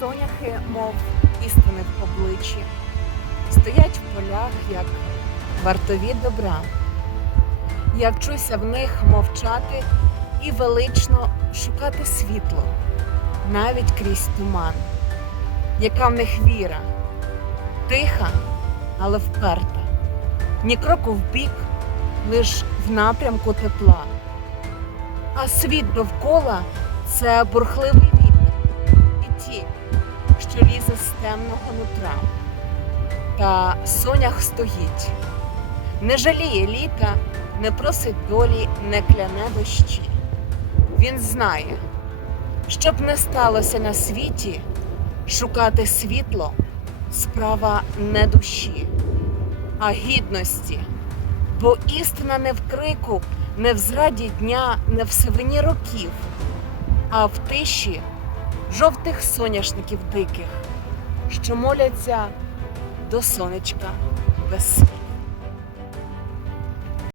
Соняхи, мов істини в обличчі, стоять в полях, як вартові добра. Я вчуся в них мовчати і велично шукати світло, навіть крізь туман, яка в них віра, тиха, але вперта, ні кроку вбік, лиш в напрямку тепла. А світ довкола це бурхливий що з темного нутра. Та сонях стоїть, не жаліє літа, не просить долі, не кляне дощі. Він знає, щоб не сталося на світі, шукати світло справа не душі, а гідності, бо істина не в крику, не в зраді дня, не в сивині років, а в тиші жовтих соняшників диких, що моляться до сонечка без.